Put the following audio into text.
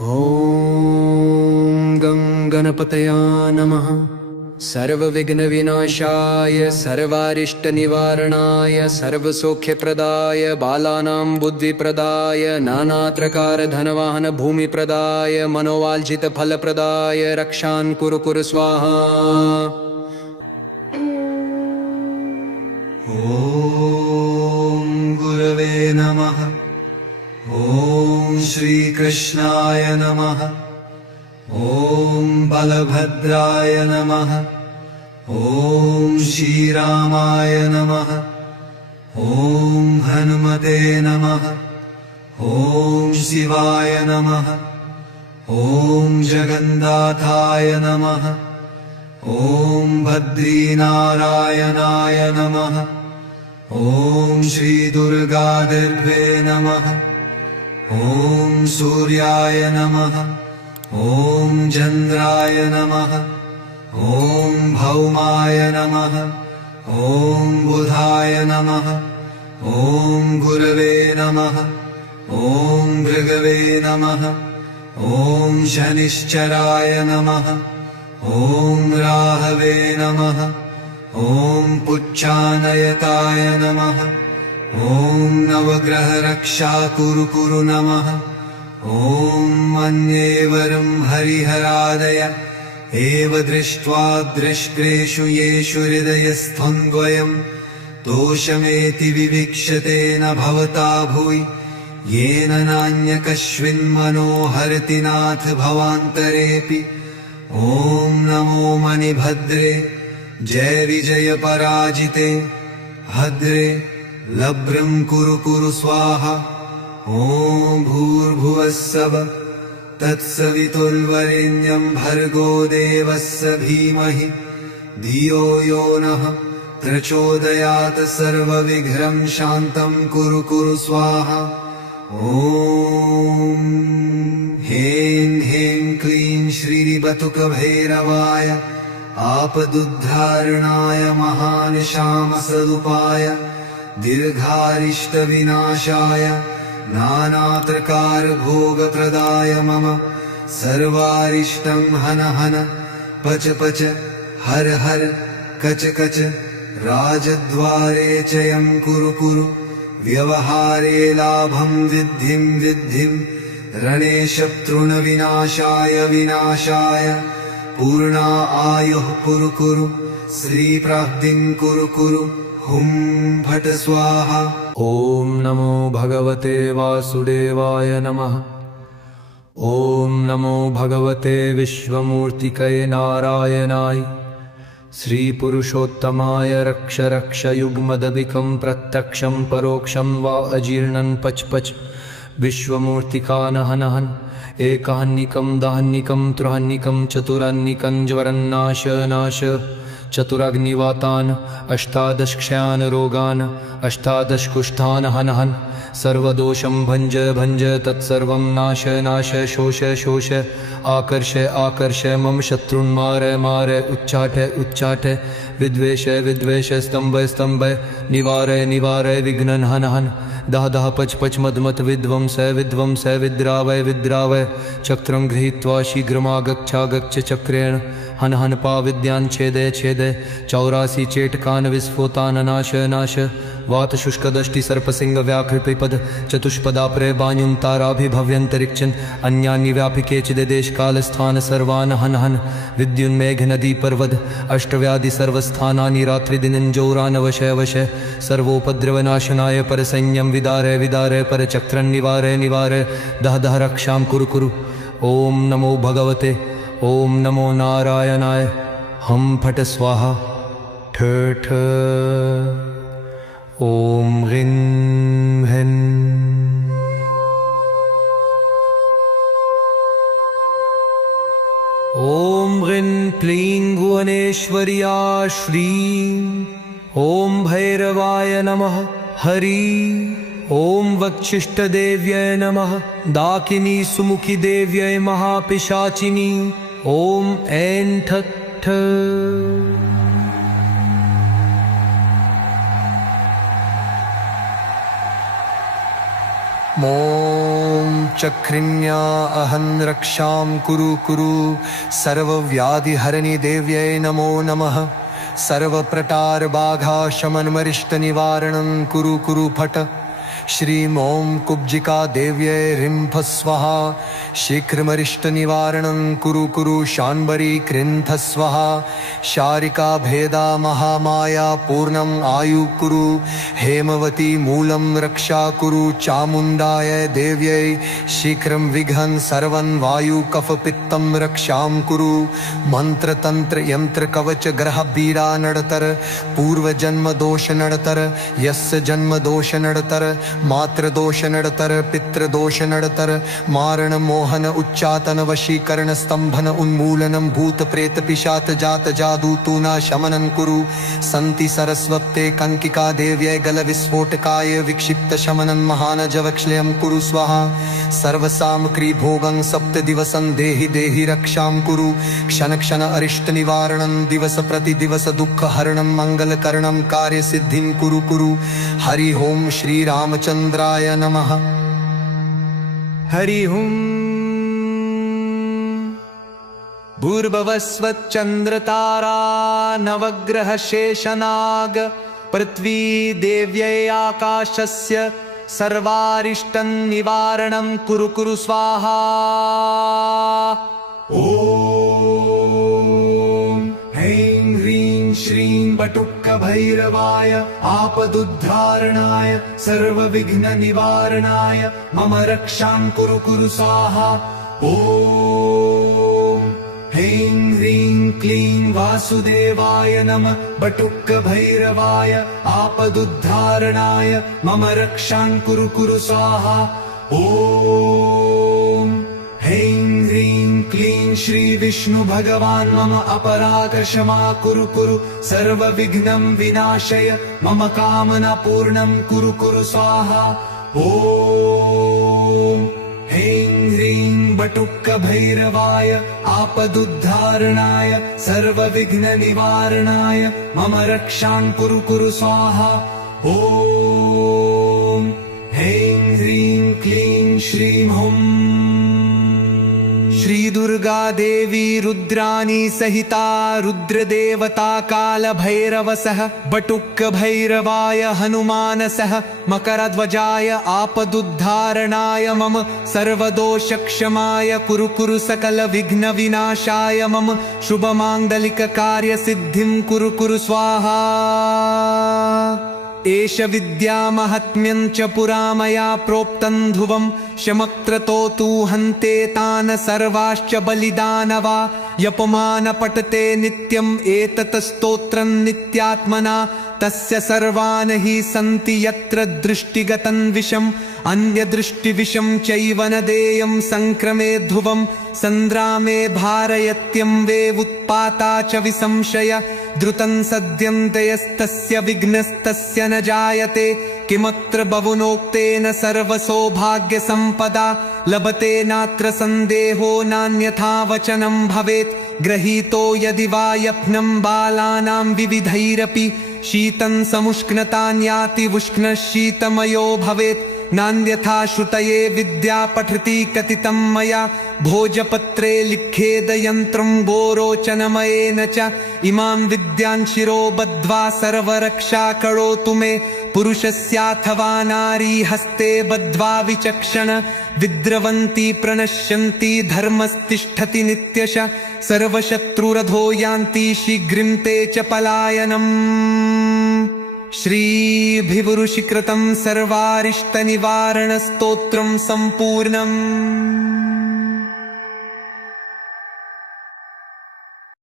ॐ गं गणपतये नमः। सर्वविघ्नविनाशाय सर्वारिष्टनिवारणाय सर्वसौख्यप्रदाय बालानां बुद्धिप्रदाय नानाप्रकारधनवाहन भूमिप्रदाय मनोवाञ्छितफलप्रदाय रक्षान् कुरु कुरु स्वाहा। ॐ गुरवे नमः। ॐ श्रीकृष्णाय नमः। ॐ बलभद्राय नमः। ॐ श्रीरामाय नमः। ॐ हनुमते नमः। ॐ शिवाय नमः। ॐ जगन्नाथाय नमः। ॐ बद्रीनारायणाय नमः। ॐ श्रीदुर्गादेव्ये नमः। ॐ सूर्याय नमः। ॐ चन्द्राय नमः। ॐ भौमाय नमः। ॐ बुधाय नमः। ॐ गुरवे नमः। ॐ भृगवे नमः। ॐ शनिश्चराय नमः। ॐ राहवे नमः। ॐ पुच्छानयताय नमः। ॐ नवग्रहरक्षा कुरु कुरु नमः। ॐ मन्येवरं हरिहरादय एव दृष्ट्वा दृष्टेषु येषु हृदयस्थं दोषमेति विविक्षते न भवता भूयि येन नान्यकस्मिन्मनो हरति नाथ भवान्तरेऽपि। ॐ नमो मणिभद्रे जय विजय पराजिते भद्रे लभ्रं कुरु कुरु स्वाहा। ॐ भूर्भुवस्सव तत्सवितुर्वरेण्यं भर्गो देवस्य धीमहि धियो यो नः प्रचोदयात्। सर्वविघ्नं शान्तं कुरु कुरु स्वाहा। ॐ ह्रीं ह्रीं क्लीं श्रीबतुकभैरवाय आपदुद्धारणाय महानिशामसदुपाय दीर्घारिष्टविनाशाय नानाप्रकारभोगप्रदाय मम सर्वारिष्टं हन हन पच पच हर हर कच कच राजद्वारे चयं कुरु कुरु व्यवहारे लाभं विद्धिं विद्धिं रणे शत्रुनविनाशाय विनाशाय पूर्णा आयुः कुरु कुरु श्रीप्राप्तिं कुरु कुरु हुं फट् स्वाहा। ॐ नमो भगवते वासुदेवाय नमः। ॐ नमो भगवते विश्वमूर्तिकये नारायणाय। श्रीपुरुषोत्तमाय रक्ष रक्ष युग्मदधिकं प्रत्यक्षं परोक्षं वा अजीर्णं पच पच विश्वमूर्तिकान् हन हन एकान्निकं दान्निकं त्र्यान्निकं चतुरान्निकं ज्वरन्नाश नाश चतुरग्निवातान् अष्टादश क्षयान् रोगान् अष्टादश कुष्ठान् हन हन सर्वदोषं भञ्ज भञ्ज तत्सर्वं नाश नाश शोष शोष आकर्ष आकर्ष मम शत्रुन् मार मार उच्चाट उच्चाट विद्वेष विद्वेष स्तंभ स्तंभ निवार निवार विघ्नन् हन हन दह दह पच पच मदमत विध्वंस विध्वंस विद्रावय विद्रावय चक्रं गृहीत्वा शीघ्रमागच्छागच्छ चक्रेण हन हन पाविद्यान् छेदय छेदय 84 चेटकान् विस्फोतान् नाश नाश वात शुष्कदष्टि सर्पसिंह व्याकृपिपद चतुष्पदाप्रे बाणुं ताराभिभव्यन्तरिक्षन् अन्यान्य व्यापिके चिदेशकालस्थान सर्वान् हन हन विद्युन्मेघ नदी पर्वत अष्टव्याधि सर्वस्थानानि रात्रिदिनञ्जौरान् वशय वशय सर्वोपद्रवनाशनाय परसैन्यं विदारय विदारय परचक्रं निवारय निवारय दह दह रक्षां कुरु कुरु। ॐ नमो भगवते ॐ नमो नारायणाय हं फट् स्वाहा ठ ठ। ॐ ह्रीं ह्रीं ॐ ह्रीं क्लीं भुवनेश्वर्या श्रीं ॐ भैरवाय नमः हरि ॐ वक्षिष्ठदेव्यै नमः दाकिनी सुमुखी देव्यै महापिशाचिनी ॐ ऐं ठक् ठ। ॐ ॐ चक्रिण्या अहं रक्षां कुरु सर्वव्याधिहरिणि देव्यै नमो नमः। सर्वप्रकारबाधा शमनमरिष्टनिवारणं कुरु फट। श्रीं ॐ कुब्जिका देव्यै ह्रीं फः स्वाहा। शीघ्रमरिष्टनिवारणं कुरु शान्भरी क्रीं फः स्वाहा। शारिका भेदा महामाया पूर्णम् आयु कुरु। हेमवती मूलं रक्षा कुरु चामुण्डाय देव्यै। शीघ्रं विघ्नं सर्वं वायु कफपित्तं रक्षां कुरु। मंत्रतंत्र यंत्र कवच ग्रह बीरा नडतर। पूर्वजन्म दोष नडतर। यस्य जन्म दोष नडतर। मातृदोष नडतर। पितृदोष नडतर। मारण मोहन उच्चाटन वशीकरण स्तंभन उन्मूलनं भूत प्रेत पिशाच जात जादू तूना शमनं कुरु। सन्ति सरस्वते कंकिका देव्यै गल विस्फोटकाय विक्षिप्त शमनं महानजवक्ष्यं कुरु स्वाहा। सर्वसामग्री भोगं सप्त दिवसं देहि रक्षां कुरु। क्षण क्षण अरिष्ट निवारणं दिवस प्रति दिवस दुःख हरणं मंगलकरणं कार्य सिद्धिं कुरु। हरि ओम श्री रामचंद्राय नमः। हरि ओम। भूर्भुवस्वच्चन्द्रतारा नवग्रह शेषनाग पृथ्वी देव्यै आकाशस्य सर्वारिष्टं निवारणं कुरु स्वाहा। ॐ ह्रीं ह्रीं श्रीं बटुकभैरवाय आपदुद्धारणाय सर्वविघ्ननिवारणाय मम रक्षां कुरु स्वाहा। ॐ ह्रीं ह्रीं क्लीं वासुदेवाय नमः। बटुकभैरवाय आपदुद्धारणाय मम रक्षां कुरु स्वाहा। ॐ ह्रीं ह्रीं क्लीं श्री विष्णु भगवान् मम अपराधक्षमा कुरु। सर्वविघ्नं विनाशय मम कामना पूर्णं कुरु स्वाहा। ॐ ह्रीं ह्रीं बटुकभैरवाय आपदुद्धारणाय सर्वविघ्ननिवारणाय मम रक्षां कुरु स्वाहा। ॐ ह्रीं ह्रीं क्लीं श्रीं हुं श्री दुर्गा देवी रुद्राणी सहिता रुद्रदेवता कालभैरवसः बटुकभैरवाय हनुमानसः मकरध्वजाय आपदुद्धारणाय मम सर्वदोषक्षमाय कुरु सकलविघ्नविनाशाय मम शुभमाङ्गलिककार्यसिद्धिं कुरु स्वाहा। एष विद्यामहात्म्यं च पुरा मया प्रोक्तं ध्रुवं शमक्रतो तु हन्ते तान् सर्वाश्च बलिदानवा। यपमान पठते नित्यम् एतत् स्तोत्रं नित्यात्मना तस्य सर्वान् हि सन्ति यत्र दृष्टिगतं विषम् अन्यदृष्टिविषं चैव न देयं संक्रमे ध्रुवं संद्रामे भारयत्यं वे उत्पाता च विसंशय द्रुतं सद्यन्तयस्तस्य विघ्नस्तस्य न जायते किमत्र बहुनोक्तेन सर्वसौभाग्यसम्पदा लभते नात्र सन्देहो नान्यथा वचनं भवेत् गृहीतो यदि वा यत्नं बालानां विविधैरपि शीतं समुष्णतान्याति उष्णः शीतमयो भवेत् नान्यथा श्रुतये विद्या पठति कथितं मया भोजपत्रे लिखेदयन्त्रं गोरोचनमयेन च इमां विद्यां शिरो बद्ध्वा सर्वरक्षा करोतु मे पुरुषस्याथवा नारी हस्ते बद्ध्वा विचक्षण विद्रवन्ति प्रणश्यन्ति धर्मस्तिष्ठति नित्यशः सर्वशत्रुरधो यान्ति शीघ्रं ते च पलायनम्। श्रीभिवृषिकृतं सर्वारिष्टनिवारणस्तोत्रं सम्पूर्णम्।